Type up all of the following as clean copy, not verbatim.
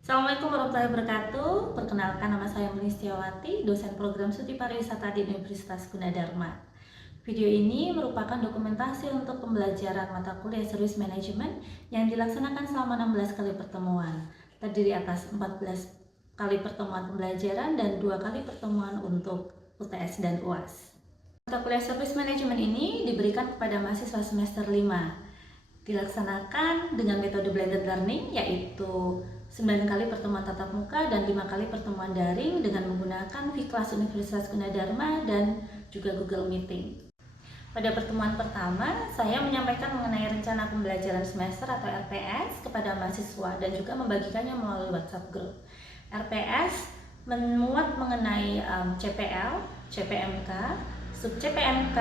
Assalamualaikum warahmatullahi wabarakatuh. Perkenalkan, nama saya Melistiawati, dosen program Studi Pariwisata di Universitas Gunadarma. Video ini merupakan dokumentasi untuk pembelajaran mata kuliah Service Management yang dilaksanakan selama 16 kali pertemuan, terdiri atas 14 kali pertemuan pembelajaran dan 2 kali pertemuan untuk UTS dan UAS. Mata kuliah Service Management ini diberikan kepada mahasiswa semester 5. Dilaksanakan dengan metode blended learning, yaitu 9 kali pertemuan tatap muka dan 5 kali pertemuan daring dengan menggunakan Vkelas Universitas Gunadarma dan juga Google Meeting. Pada pertemuan pertama, saya menyampaikan mengenai rencana pembelajaran semester atau RPS kepada mahasiswa dan juga membagikannya melalui WhatsApp group. RPS memuat mengenai CPL, CPMK, sub CPMK,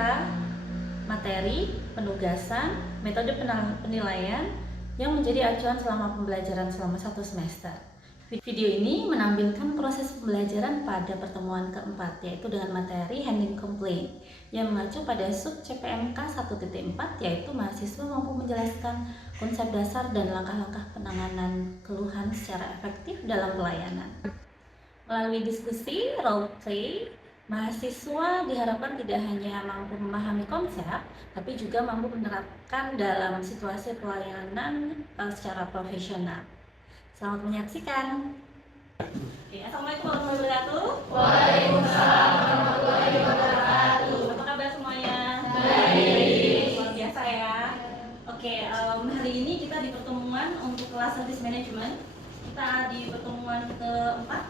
materi, penugasan, metode penilaian yang menjadi acuan selama pembelajaran selama 1 semester. Video ini menampilkan proses pembelajaran pada pertemuan keempat, yaitu dengan materi handling complaint yang mengacu pada sub CPMK 1.4, yaitu mahasiswa mampu menjelaskan konsep dasar dan langkah-langkah penanganan keluhan secara efektif dalam pelayanan. Melalui diskusi, role play, mahasiswa diharapkan tidak hanya mampu memahami konsep, tapi juga mampu menerapkan dalam situasi pelayanan secara profesional. Selamat menyaksikan. Assalamualaikum warahmatullahi wabarakatuh. Waalaikumsalam warahmatullahi wabarakatuh. Apa kabar semuanya? Baik. Luar biasa ya. Hari ini kita di pertemuan untuk kelas Service Management. Kita di pertemuan keempat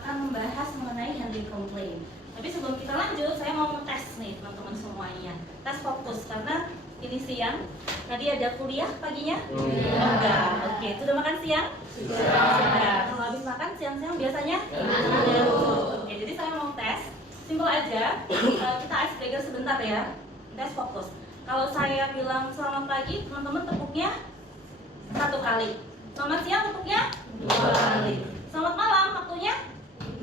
akan membahas mengenai handling complaint. Tapi sebelum kita lanjut, saya mau ngetes nih teman-teman semuanya. Tes fokus karena ini siang. Tadi ada kuliah paginya? Enggak. Oke, sudah makan siang? Sudah. Kalau habis makan siang-siang biasanya? Oke, jadi saya mau tes. Simpel aja. Kita icebreaker sebentar ya. Tes fokus. Kalau saya bilang selamat pagi, teman-teman tepuknya 1 kali. Selamat siang tepuknya 2 kali. Selamat malam waktunya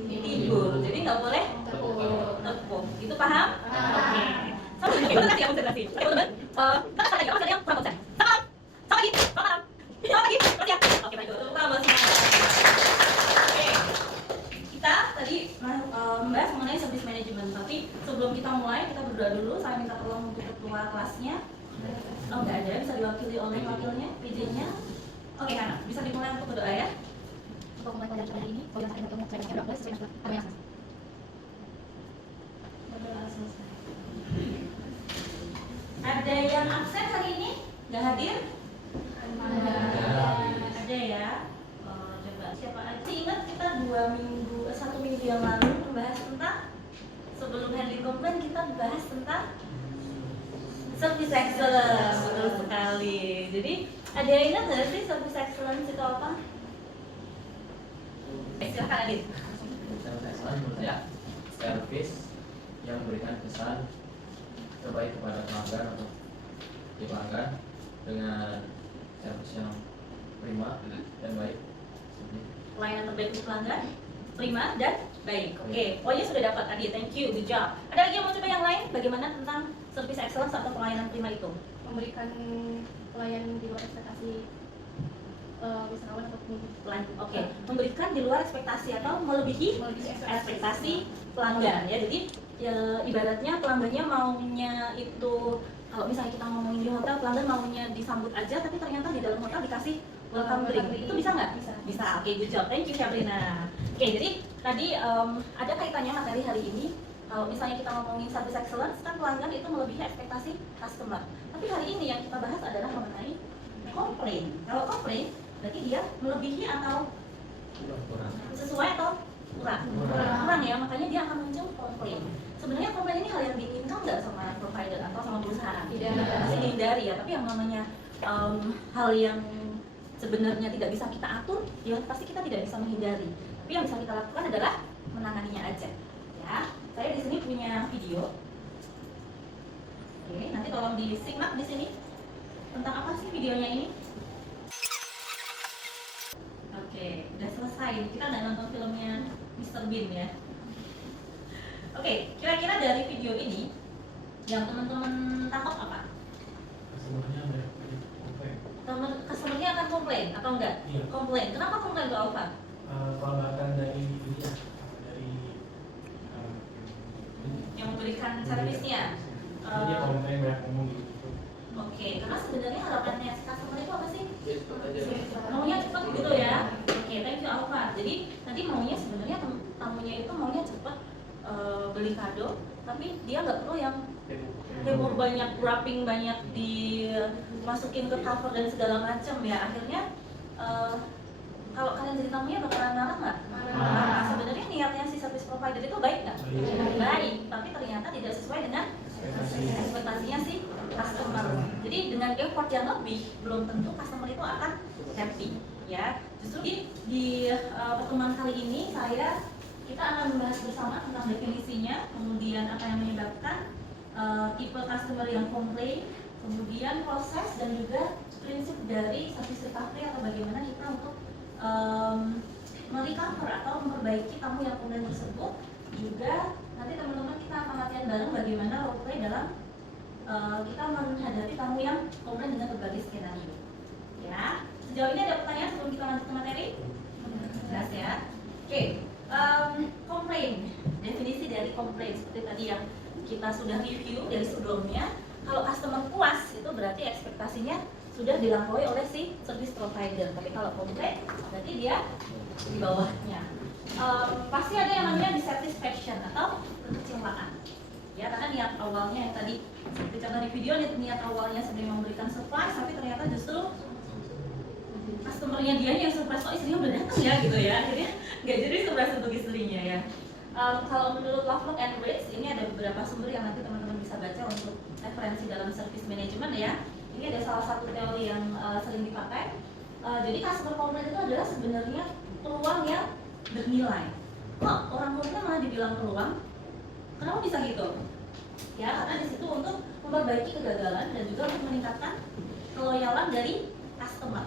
tidur. Jadi nggak boleh tepuk. Itu paham? Oke. Konsentrasi ya, konsentrasi. Oke, teman-teman. Kita lagi apa yang kurang konsen? Selamat pagi. Selamat pagi. Siap. Oke, baik. Tepuk tangan buat semuanya. Oke. Kita tadi membahas mengenai service management. Tapi sebelum kita mulai, kita berdoa dulu. Saya minta tolong untuk ketua kelasnya. Oh, nggak ada. Bisa diwakili oleh wakilnya, PJ-nya. Oke, Hana. Bisa dimulai untuk berdoa ya. Untuk memulai pelajaran kali ini, program saat ini bertemu saya berdoa sesuai dengan apa yang selesai. Berdoa selesai. Ada yang absen hari ini? Nggak hadir? Ada ya. Coba siapa aja ingat kita 1 minggu yang lalu membahas tentang sebelum handling complaint kita bahas tentang service excellence. Betul sekali. Jadi ada yang ingat nggak sih service excellence itu apa? Silakan Adit. Service excellence menurut saya servis yang memberikan kesan terbaik kepada pelanggan atau di pelanggan dengan servis yang prima dan baik. Pelayanan terbaik untuk pelanggan, prima dan baik. Oke, poinnya sudah dapat Adit. Thank you, good job. Ada lagi yang mau coba yang lain? Bagaimana tentang service excellence atau pelayanan prima itu? Memberikan pelayanan di luar ekspektasi wisatawan atau pengunjung. Oke, memberikan di luar ekspektasi atau melebihi ekspektasi pelanggan ya. Jadi ibaratnya pelanggannya maunya itu, kalau misalnya kita ngomongin di hotel, pelanggan maunya disambut aja, tapi ternyata di dalam hotel dikasih welcome drink. Itu bisa nggak? Bisa. Oke, good job. Thank you, Syabrina. Oke, jadi tadi ada kaitannya materi hari ini. Kalau misalnya kita ngomongin service excellence, kan pelanggan itu melebihi ekspektasi customer. Tapi hari ini yang kita bahas adalah mengenai komplain. Kalau komplain, berarti dia melebihi atau sesuai atau kurang ya, makanya dia akan muncul komplain. Sebenarnya komplain ini hal yang diinginkan nggak sama provider atau sama perusahaan? Tidak, pasti dihindari ya. Tapi yang namanya hal yang sebenarnya tidak bisa kita atur, ya pasti kita tidak bisa menghindari. Tapi yang bisa kita lakukan adalah menanganinya aja. Ya, saya di sini punya video. Oke, nanti tolong disimak di sini tentang apa sih videonya ini. Oke, udah selesai. Kita udah nonton filmnya Mr. Bean ya. Oke, kira-kira dari video ini yang teman-teman tangkap apa? Semuanya ada Customer-nya akan komplain atau enggak? Iya. Komplain. Kenapa komplain tuh Alfa? Pelanggaran dari ini ya, dari Yang memberikan servisnya. dia komplain banyak ngomong gitu. Oke, karena sebenarnya harapannya si customer itu apa sih? Ya, cepat aja. Maunya cepat gitu ya. Oke, thank you Alfa. Jadi nanti maunya sebenarnya tamunya itu maunya cepat beli kado, tapi dia nggak perlu yang heboh banyak wrapping, banyak dimasukin ke cover dan segala macam ya. Akhirnya kalau kalian jadi tamunya bakalan marah nggak? Marah. Sebenarnya niatnya si service provider itu baik nggak? Baik, tapi ternyata tidak sesuai dengan ekspektasinya si customer. Jadi dengan effort yang lebih, belum tentu customer itu akan happy ya. Justru di pertemuan kali ini kita akan membahas bersama tentang definisinya, kemudian apa yang menyebabkan tipe customer yang komplain, kemudian proses dan juga prinsip dari service recovery atau bagaimana kita untuk merecover atau memperbaiki tamu yang komplain tersebut. Juga nanti teman-teman kita akan latihan bareng bagaimana role play dalam kita menghadapi tamu yang komplain dengan berbagai skenario. Ya, sejauh ini ada pertanyaan sebelum kita lanjut ke materi? Jelas ya. Oke, komplain. Definisi dari komplain seperti tadi yang kita sudah review dari sebelumnya. Kalau customer puas itu berarti ekspektasinya sudah dilampaui oleh si service provider. Tapi kalau komplain berarti dia di bawahnya. Pasti ada yang namanya dissatisfaction atau kekecewaan. Ya, karena niat awalnya yang tadi seperti contoh di video, niat awalnya sebenarnya memberikan surprise, tapi ternyata justru customernya dia yang surprise, kok istrinya udah datang ya gitu ya. Akhirnya nggak jadi surprise untuk istrinya ya. Kalau menurut Lovelock and Ritz, ini ada beberapa sumber yang nanti teman-teman bisa baca untuk referensi dalam service management ya. Ini ada salah satu teori yang sering dipakai. Jadi customer complaint itu adalah sebenarnya peluang yang bernilai. Kok orang komplain malah dibilang peluang? Kenapa bisa gitu? Ya, karena di situ untuk memperbaiki kegagalan dan juga untuk meningkatkan keloyalan dari customer.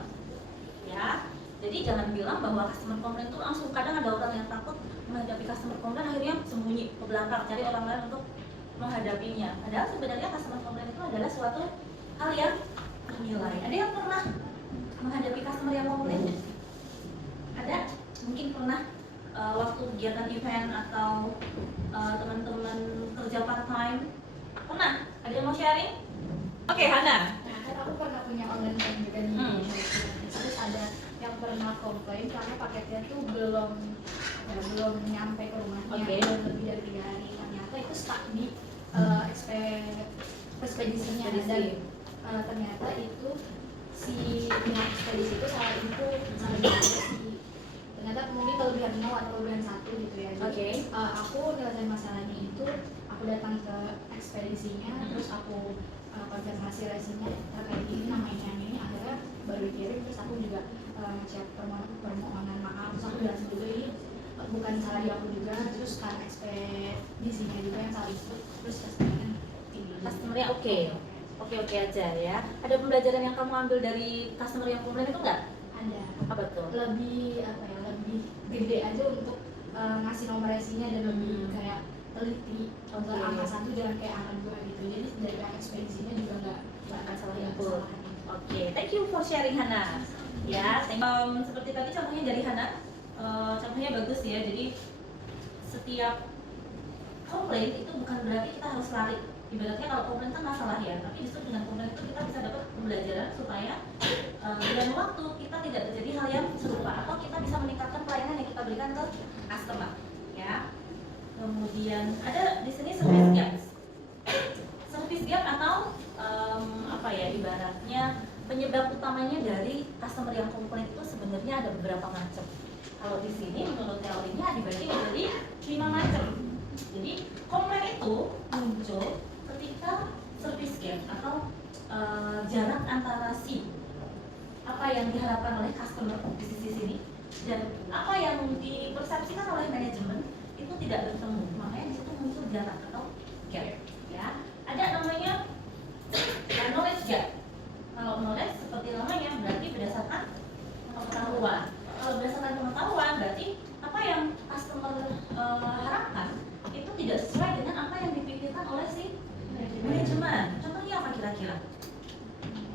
Ya, jadi jangan bilang bahwa customer complaint itu langsung. Kadang ada orang yang takut menghadapi customer complaint akhirnya sembunyi ke belakang cari orang lain untuk menghadapinya. Padahal sebenarnya customer complaint itu adalah suatu hal yang bernilai. Ada yang pernah menghadapi customer yang komplain? Ada? Mungkin pernah waktu kegiatan event atau teman-teman kerja part time. Pernah? Ada yang mau sharing? Oke, Hana. Nah, kan aku pernah punya online shop juga nih. Terus ada yang pernah komplain karena paketnya tuh belum nyampe ke rumahnya, belum lebih dari 3 hari. Ternyata itu stuck di ekspedisinya. Dan ternyata itu si pihak ekspedisi itu salah input, salah sih. Ternyata mungkin kelebihan 0 atau kelebihan 1 gitu ya. Jadi aku nyelesain masalahnya itu, aku datang ke ekspedisinya, terus aku konfirmasi resinya terkait ini namanya ini, akhirnya baru dikirim. Terus aku juga cek permohonan maaf, terus aku jelasin juga ini bukan salah di aku juga, terus karena ekspedisinya juga yang salah input, terus Customernya oke aja ya. Ada pembelajaran yang kamu ambil dari customer yang komplain itu enggak? ada. Apa tuh? Lebih lebih gede aja untuk ngasih nomor resinya dan lebih kayak teliti. Untuk angka 1 jangan kayak angka 2 gitu. Jadi dari pihak ekspedisinya juga nggak akan salah input. Oke, thank you for sharing Hana. Ya, seperti tadi contohnya dari Hana, contohnya bagus ya. Jadi setiap komplain itu bukan berarti kita harus lari. Ibaratnya kalau komplain kan masalah ya, tapi justru dengan komplain itu kita bisa dapat pembelajaran supaya dalam waktu kita tidak terjadi hal yang serupa atau kita bisa meningkatkan pelayanan yang kita berikan ke customer. Ya. Kemudian ada di sini service gap. Service gap atau ibaratnya penyebab utamanya dari customer yang komplain itu sebenarnya ada beberapa macam. Kalau di sini menurut teorinya dibagi menjadi 5 macam. Jadi komplain itu muncul ketika service gap atau jarak antara apa yang diharapkan oleh customer di sisi sini dan apa yang dipersepsikan oleh manajemen itu tidak bertemu. Makanya di situ muncul jarak atau gap. Ya, ada namanya knowledge gap. Kalau knowledge seperti namanya berarti berdasarkan pengetahuan. Kalau berdasarkan pengetahuan berarti apa yang customer harapkan itu tidak sesuai dengan apa yang dipikirkan oleh si manajemen. Contohnya apa kira-kira?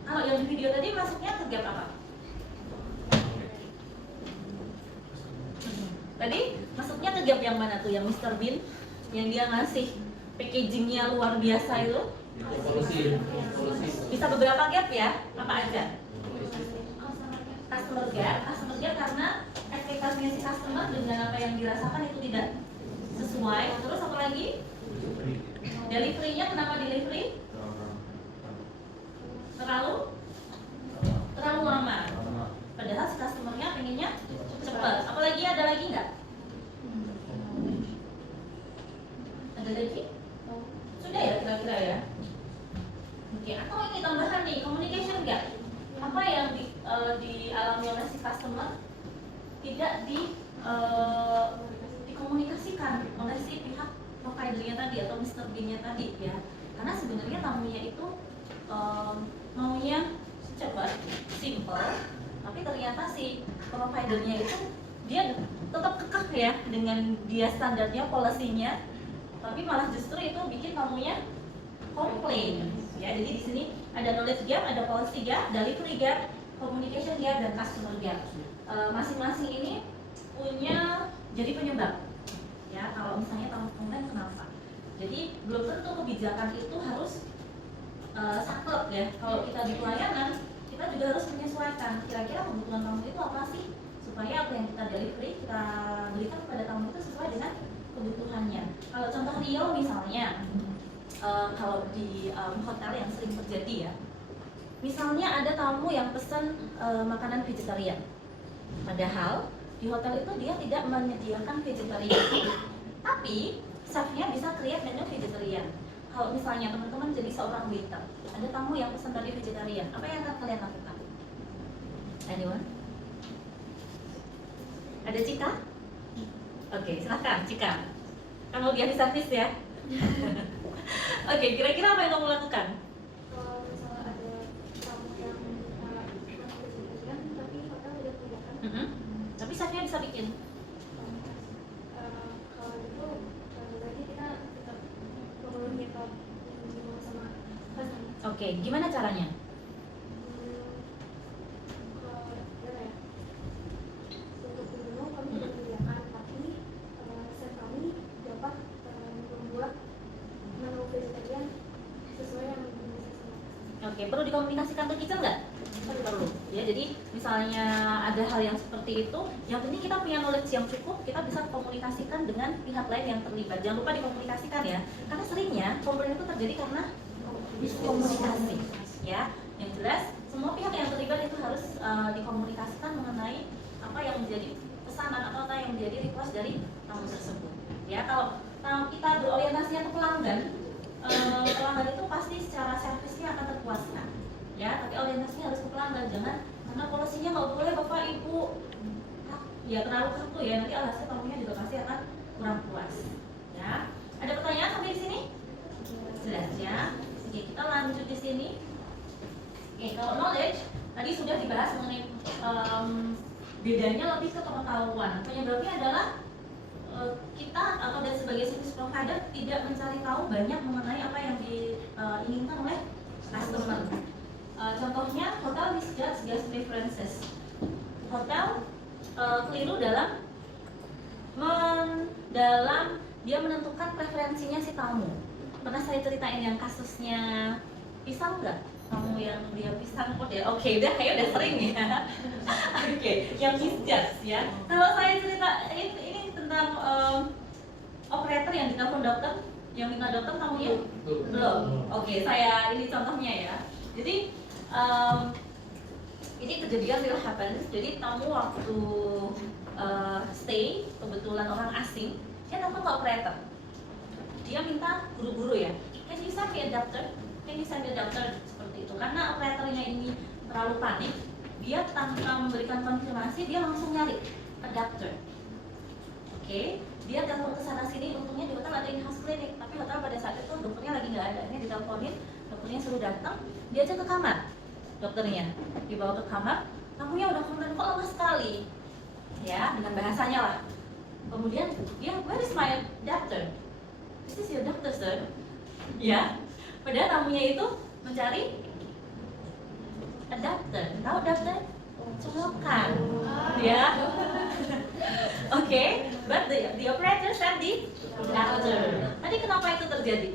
Kalau yang di video tadi masuknya ke gap apa? Tadi masuknya ke gap yang mana tuh? Yang Mr. Bean yang dia ngasih packagingnya luar biasa itu? Polusi. Bisa beberapa gap ya? Apa aja? Customer gap karena ekspektasinya si customer dengan apa yang dirasakan itu tidak sesuai. Terus apa lagi? Delivery-nya, kenapa delivery? Terlalu lama. Padahal si customer-nya pengennya cepat. Apalagi ada lagi nggak? Ada lagi? Sudah ya kira-kira ya? Oke, atau ini tambahan nih, communication gap. Apa yang dialami oleh si customer tidak dikomunikasikan oleh si pihak providernya tadi atau Mr. Bean-nya tadi ya. Karena sebenarnya tamunya itu maunya cepat, simple, tapi ternyata si providernya itu dia tetap kekeh ya dengan dia standarnya, polisinya, tapi malah justru itu bikin tamunya komplain ya. Jadi di sini ada knowledge gap, ada policy gap, delivery gap, communication gap, dan customer gap. Masing-masing ini punya jadi penyebab ya. Kalau misalnya tamu komplain kenapa? Jadi belum tentu kebijakan itu harus saklek ya. Kalau kita di pelayanan, kita juga harus menyesuaikan kira-kira kebutuhan tamu itu apa sih, supaya apa yang kita delivery, kita berikan kepada tamu itu sesuai dengan kebutuhannya. Kalau contoh real misalnya, kalau di hotel yang sering terjadi ya, misalnya ada tamu yang pesan makanan vegetarian, padahal di hotel itu dia tidak menyediakan vegetarian, tapi chefnya bisa create menu vegetarian. Kalau misalnya teman-teman jadi seorang waiter, ada tamu yang pesan tadi vegetarian, apa yang akan kalian lakukan? Anyone? Ada Cika? Oke, silakan Cika. Kamu dia di servis ya. Oke, kira-kira apa yang kamu lakukan? Kalau misalnya ada tamu yang vegetarian tapi hotel tidak menyediakan, Tapi chefnya bisa bikin. kalau itu berarti kita tetap memenuhi atau sama customer. Oke, gimana caranya? Kalau ya, untuk menu kami tidak menyediakan, tapi chef kami dapat membuat menu vegetarian sesuai yang bisa sama customer. Oke, perlu dikomunikasikan ke kitchen nggak? Perlu. Ya, jadi misalnya ada hal yang seperti itu, yang penting kita punya knowledge yang cukup, kita bisa komunikasikan dengan pihak lain yang terlibat. Jangan lupa dikomunikasikan ya, karena seringnya komplain itu terjadi karena komunikasi. Ya, yang jelas semua pihak yang terlibat itu harus dikomunikasikan mengenai apa yang menjadi pesanan atau apa yang menjadi request dari tamu tersebut. Ya, kalau kita berorientasinya ke pelanggan, pelanggan itu pasti secara servisnya akan terpuaskan. Ya, tapi orientasinya harus ke pelanggan, jangan karena polisinya nggak boleh bapak ibu ya terlalu kaku ya, nanti alhasil tamunya juga pasti akan kurang puas. Ya, ada pertanyaan sampai di sini? Jelas ya. Oke, kita lanjut di sini. Oke, kalau knowledge tadi sudah dibahas mengenai bedanya lebih ke pengetahuan. Penyebabnya adalah kita atau dan sebagai service provider tidak mencari tahu banyak mengenai apa yang diinginkan oleh customer. Contohnya hotel misjudge guest preferences. Hotel keliru dalam dia menentukan preferensinya si tamu. Pernah saya ceritain yang kasusnya pisang nggak? Tamu yang dia pisang kok ya? Oke, udah sering ya. Oke, yang misjudge ya. Kalau saya cerita ini tentang operator yang ditelepon dokter, yang minta dokter tamunya belum. Oke, saya ini contohnya ya. Jadi ini kejadian real happen. Jadi tamu waktu stay, kebetulan orang asing, dia telepon ke operator. Dia minta buru-buru ya, can you send me a doctor? Can you send me a doctor? Seperti itu. Karena operatornya ini terlalu panik, dia tanpa memberikan konfirmasi, dia langsung nyari a doctor. Oke, dia telepon ke sana sini, untungnya di hotel ada in-house clinic, tapi hotel pada saat itu dokternya lagi nggak ada. Ini diteleponin, dokternya suruh datang, diajak ke kamar. Dokternya dibawa ke kamar, tamunya udah komplain kok lama sekali, ya dengan bahasanya lah. Kemudian dia, where is my doctor? This is your doctor, sir. Ya, padahal tamunya itu mencari a doctor. Tahu dokter? Colokan, ya. Oke. but the operator said the after. Tadi kenapa itu terjadi?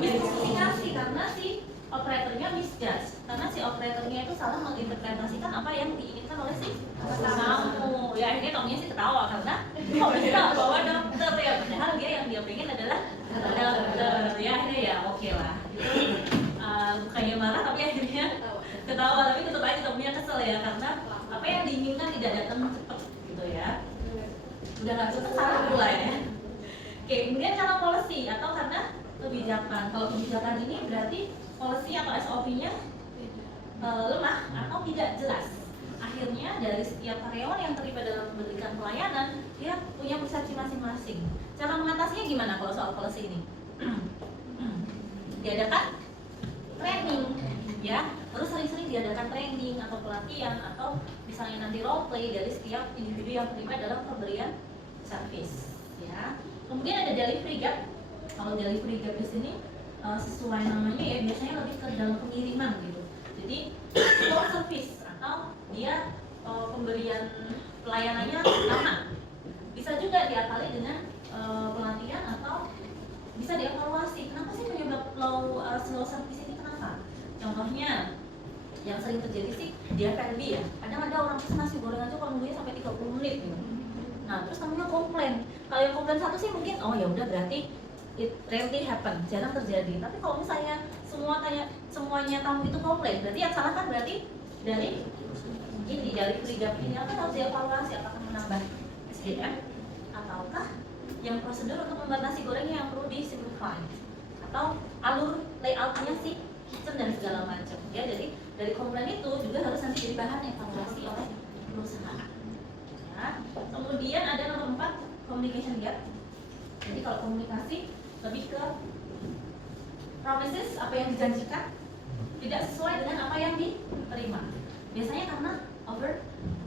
Miskomunikasi karena si operatornya misjudge, karena si operatornya itu salah menginterpretasikan apa yang diinginkan oleh si tamu. Ya akhirnya tamunya sih ketawa karena kok bisa bawa dokter ya, padahal dia yang pengen adalah dokter. Ya akhirnya ya oke lah. Bukannya marah tapi akhirnya ketawa, tapi tetap aja tamunya kesel ya karena apa yang diinginkan tidak datang cepat gitu ya. Udah nggak susah salah pula ya. Oke, kemudian karena policy atau karena kebijakan. Kalau kebijakan ini berarti policy atau SOP-nya lemah atau tidak jelas. Akhirnya dari setiap karyawan yang terlibat dalam memberikan pelayanan, dia punya persepsi masing-masing. Cara mengatasinya gimana kalau soal policy ini? Diadakan training, ya. Terus sering-sering diadakan training atau pelatihan atau misalnya nanti role play dari setiap individu yang terlibat dalam pemberian service, ya. Kemudian ada delivery gap. Kalau delivery gap di sini sesuai namanya ya, biasanya lebih ke dalam pengiriman gitu. Jadi flow service atau dia pemberian pelayanannya lama. Bisa juga diakali dengan pelatihan atau bisa dievaluasi. Kenapa sih penyebab slow service ini kenapa? Contohnya yang sering terjadi sih di F&B ya. Kadang ada orang pesan nasi goreng aja kalau nunggunya sampai 30 menit gitu. Nah, terus tamunya komplain. Kalau yang komplain satu sih mungkin oh ya udah berarti it rarely happen, jarang terjadi. Tapi kalau misalnya semuanya tamu itu komplain, berarti yang salah kan berarti dari free gap ini apa harus dievaluasi, apakah menambah SDM ataukah yang prosedur untuk membuat nasi gorengnya yang perlu disimplify atau alur layoutnya sih kitchen dan segala macam ya. Jadi dari komplain itu juga harus nanti jadi bahan evaluasi oleh perusahaan ya. Kemudian ada nomor 4 communication gap. Jadi kalau komunikasi lebih ke promises, apa yang dijanjikan tidak sesuai dengan apa yang diterima. Biasanya karena over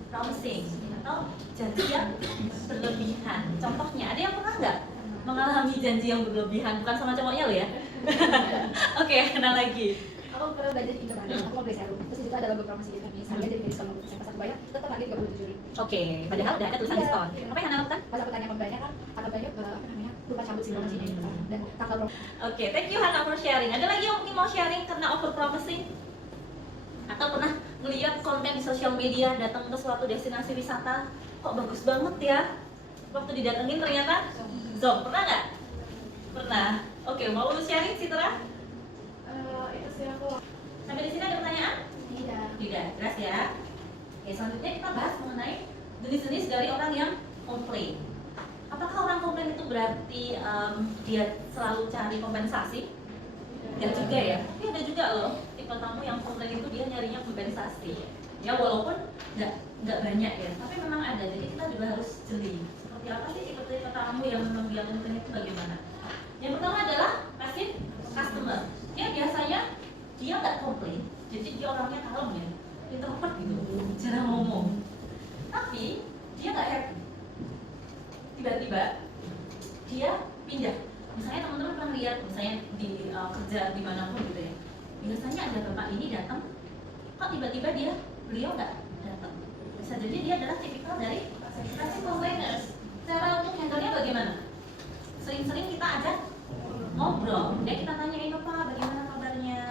promising atau janji yang berlebihan. Contohnya, ada yang pernah nggak mengalami janji yang berlebihan? Bukan sama cowoknya lo ya? Oke, kenal lagi. Aku pernah belajar di Indonesia, aku mau beli serum. Terus itu ada logo promosi gitu, misalnya jadi diskon 50% pas aku bayar, tetap lagi 37.000. Oke, padahal udah ada tulisan diskon. Apa yang Hana lakukan? Pas aku tanya pembeliannya kan, kata banyak lupa cabut sih promosinya gitu kan. Dan tanggal Oke, thank you Hana for sharing. Ada lagi yang mungkin mau sharing karena over promising? Atau pernah melihat konten di sosial media datang ke suatu destinasi wisata, kok bagus banget ya? Waktu didatengin ternyata Zom, pernah nggak? Pernah. Oke, mau sharing Citra? itu sih aku Sampai di sini ada pertanyaan? tidak. Tidak, jelas ya. Oke, selanjutnya kita bahas mengenai jenis-jenis dari orang yang komplain. Apakah orang komplain itu berarti dia selalu cari kompensasi? Tidak juga ya. Tapi ada juga loh tipe tamu yang komplain itu dia nyarinya kompensasi. Ya walaupun nggak banyak ya, tapi memang ada. Jadi kita juga harus jeli. Seperti apa sih tipe-tipe tamu yang memang dia komplain itu bagaimana? Yang pertama adalah passive customer. Dia biasanya dia nggak komplain, jadi dia orangnya kalem ya, introvert gitu, jarang ngomong. Tapi dia nggak happy. Tiba-tiba dia pindah. Misalnya teman-teman pernah lihat, misalnya di kerja dimanapun gitu ya. Biasanya ada bapak ini datang, kok tiba-tiba beliau nggak datang. Bisa jadi dia adalah tipikal dari passive complainers. Cara untuk handle-nya bagaimana? Sering-sering kita ajak ngobrol, ya kita tanyain apa, bagaimana kabarnya,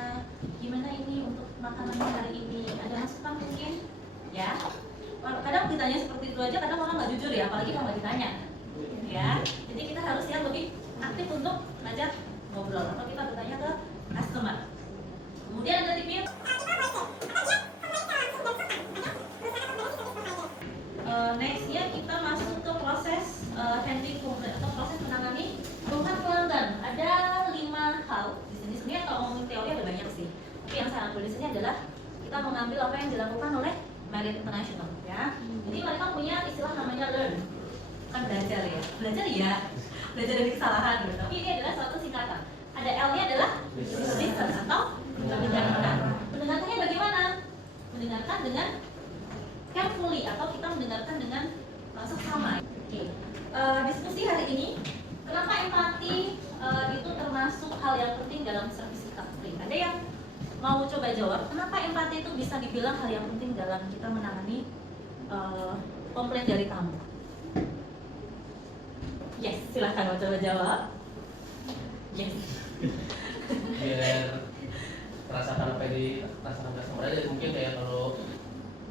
gimana ini untuk makanannya hari ini, ada masukan mungkin, ya. Kadang ditanya seperti itu aja, kadang orang nggak jujur ya, apalagi kalau nggak ditanya, ya. Jadi kita harus yang lebih aktif untuk ngajak ngobrol atau kita bertanya ke customer. Kemudian ada tips. Nextnya kita masuk ke proses handling komplain atau proses menangani keluhan pelanggan. Ada 5 hal di sini. Sebenarnya kalau ngomongin teori ada banyak sih. Tapi yang saya ambil di sini adalah kita mengambil apa yang dilakukan oleh Marriott International, ya. Jadi mereka punya istilah namanya learn, bukan belajar ya. Belajar dari kesalahan gitu. Tapi ini adalah suatu singkatan. Ada L-nya adalah listen atau mendengarkan. Mendengarkannya bagaimana? Mendengarkan dengan carefully atau kita mendengarkan dengan seksama. Oke. Diskusi hari ini, kenapa empati itu termasuk hal yang penting dalam service recovery? Ada yang mau coba jawab? Kenapa empati itu bisa dibilang hal yang penting dalam kita menangani komplain dari tamu? Yes, silahkan coba jawab. Yes. Biar merasakan apa yang dirasakan customer aja. Mungkin kayak kalau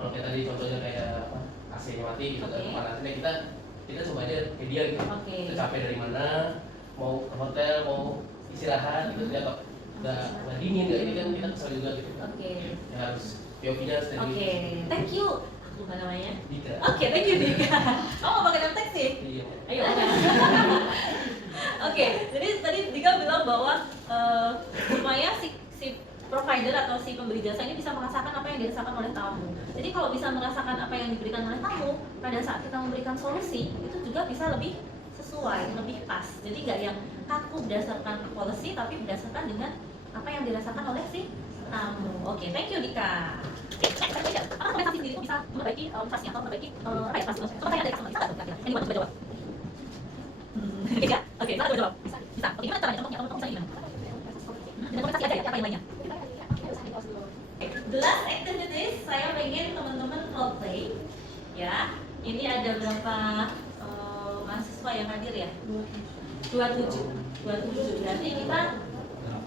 kayak tadi contohnya kayak apa, AC-nya mati gitu kan, Oke. panasnya kita coba aja ke dia gitu. Oke. Kita capek dari mana, mau ke hotel, mau istirahat gitu, dia kok udah dingin nggak, ini kan kita kesel juga gitu kan. Oke. Ya harus POV-nya harus dari Oke, thank you. Aku lupa namanya. Dika. Oke, thank you Dika. Kamu mau pakai teks sih? Iya. Ayo. Oke, jadi tadi Dika bilang bahwa supaya si provider atau si pemberi jasa ini bisa merasakan apa yang dirasakan oleh tamu. Jadi kalau bisa merasakan apa yang diberikan oleh tamu, pada saat kita memberikan solusi itu juga bisa lebih sesuai, lebih pas. Jadi nggak yang kaku berdasarkan policy, tapi berdasarkan dengan apa yang dirasakan oleh si tamu. Oke, thank you Dika. Apakah komunikasi sendiri itu bisa memperbaiki trust-nya atau memperbaiki apa ya trust? Coba tanya dari customer, bisa nggak kira-kira? Ini coba jawab. Bisa? Oke, bisa coba jawab. Bisa. Oke, gimana caranya? Contohnya, kamu bisa gimana? Dengan komunikasi aja ya, apa yang lainnya? The last activities, saya pengen teman-teman role play. Ya, ini ada berapa mahasiswa yang hadir ya? 27. Berarti kita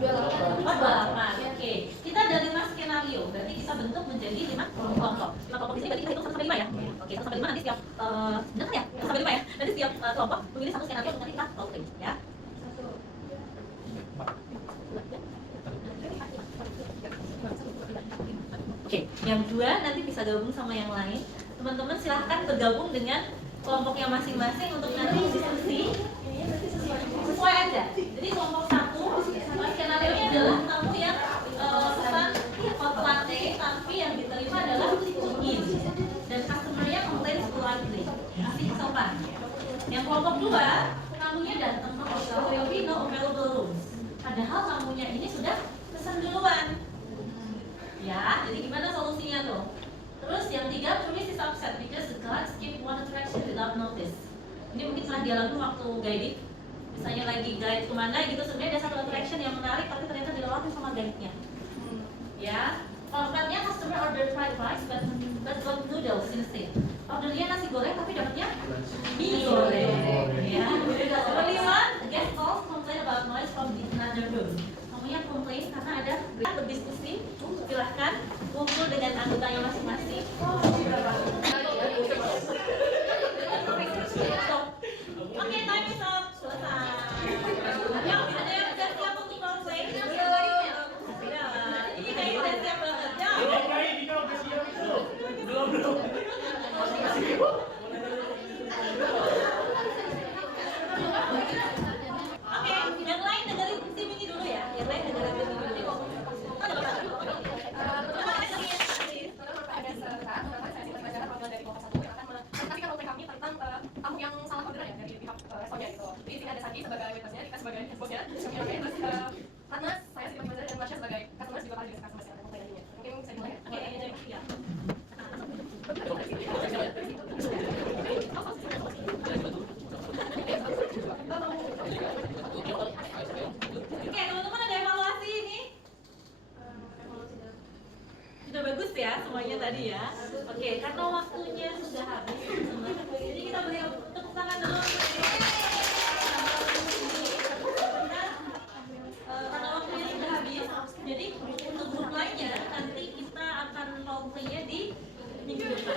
28. Oke. Kita ada 5 skenario. Berarti kita bentuk menjadi 5 kelompok. 5 kelompok di sini berarti kita hitung 1 sampai 5 ya. Oke, 1 sampai 5 nanti setiap benar ya? 1 sampai 5 ya. Nanti setiap kelompok memilih 1 skenario untuk nanti kita role play ya. Oke, yang 2 nanti bisa gabung sama yang lain. Teman-teman silahkan bergabung dengan kelompoknya masing-masing untuk nanti diskusi sesuai aja. Jadi kelompok 1 skenario nya adalah tamu yang pesan hot latte tapi yang diterima adalah cookies dan customer-nya komplain politely, masih sopan. Yang kelompok 2 tamunya datang ke hotel will be no available rooms, padahal tamunya ini sudah pesan duluan. Ya, jadi gimana solusinya tuh? Terus yang 3 tourist is upset because the guide skip one attraction without notice. Ini mungkin pernah dialami waktu guiding. Misalnya lagi guide kemana gitu, sebenarnya ada satu attraction yang menarik tapi ternyata dilewati sama guide-nya. Ya, kalau 4-nya customer order fried rice but got noodles instead. Ordernya nasi goreng tapi dapatnya mie goreng. Ya. Nomor 5, guest calls complain about noise from the another room. Kamunya komplain karena ada berdiskusi. Silahkan kumpul dengan anggotanya masing-masing. Oke, time is up. Selesai. Ayo, ada yang udah siap untuk role play? Ya, ini kayaknya udah siap banget. Ya. Belum. Oke, yang lain dengerin tim ini dulu ya. Yang lain dengerin tim ini dulu. tamu yang salah orderan ya dari pihak restonya gitu. Jadi sini ada Sandi sebagai waitersnya, Dika sebagai bosnya, terus Ratna, saya sebagai manajer dan Masya sebagai customer juga pernah juga customer yang komplainnya. Mungkin bisa dimulai. Oke, ini ya. Oke, teman-teman ada evaluasi ini? Sudah bagus ya semuanya tadi ya. Oke, karena waktunya sudah habis, jadi kita beri tepuk tangan dulu. Karena waktunya sudah habis, jadi untuk grup lainnya nanti kita akan role play-nya di minggu depan.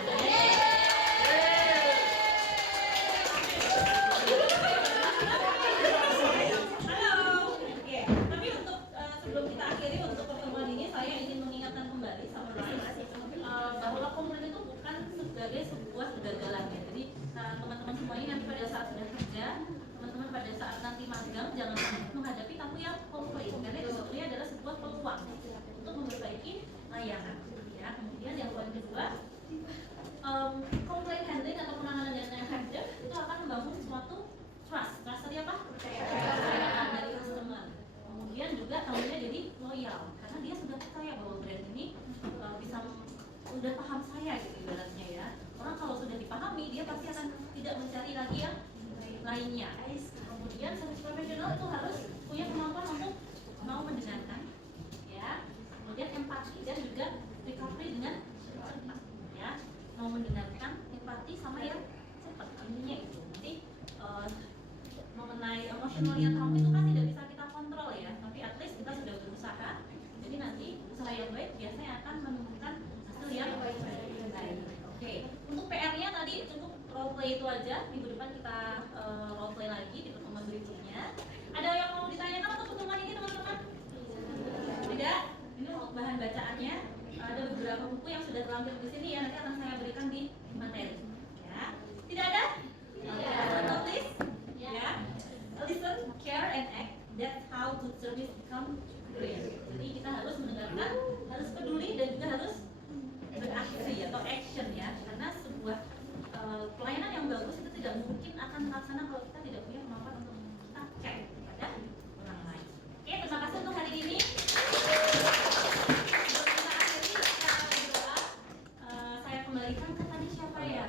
Halo. Oke, tapi untuk sebelum kita akhiri untuk pertemuan ini, saya ingin mengingatkan kembali sama bahwa komplain itu bukan sebagai sebuah kegagalan ya. Jadi teman-teman semuanya nanti pada saat sudah kerja, teman-teman pada saat nanti magang jangan menghadapi tamu yang komplain, karena itu sebetulnya adalah sebuah peluang untuk memperbaiki layanan. Ya, kemudian yang poin kedua, komplain handling atau penanganan yang handle itu akan membangun suatu trust tadi apa? Kepercayaan dari customer. Kemudian juga tamunya jadi loyal karena dia sudah percaya bahwa brand ini bisa udah paham saya gitu ibaratnya ya. Orang kalau sudah dipahami dia pasti akan tidak mencari lagi yang lainnya. Kemudian service profesional itu harus punya kemampuan untuk mau mendengarkan ya. Kemudian empati dan juga recovery dengan cepat ya. Mau mendengarkan, empati sama yang cepat intinya itu. Nanti testimonial kamu itu kan tidak bisa kita kontrol ya, tapi at least kita sudah berusaha. Jadi nanti usaha yang baik biasanya akan menunjukkan hasil yang baik. Oke, untuk PR-nya tadi cukup role play itu aja. Minggu depan kita role play lagi di pertemuan berikutnya. Ada yang mau ditanyakan untuk pertemuan ini teman-teman? Tidak? Ini untuk bahan bacaannya. Ada beberapa buku yang sudah terlampir di sini ya, nanti akan saya berikan di materi. Ya, tidak ada? Notice? Ya. Listen, care, and act. That's how good service become great. Jadi kita harus mendengarkan, harus peduli, dan juga harus beraksi atau action ya. Karena sebuah pelayanan yang bagus itu tidak mungkin akan terlaksana kalau kita tidak punya kemampuan untuk kita cek kepada orang lain. Oke, terima kasih untuk hari ini. Sebelum kita akhiri secara berdoa, saya kembalikan ke tadi siapa ya?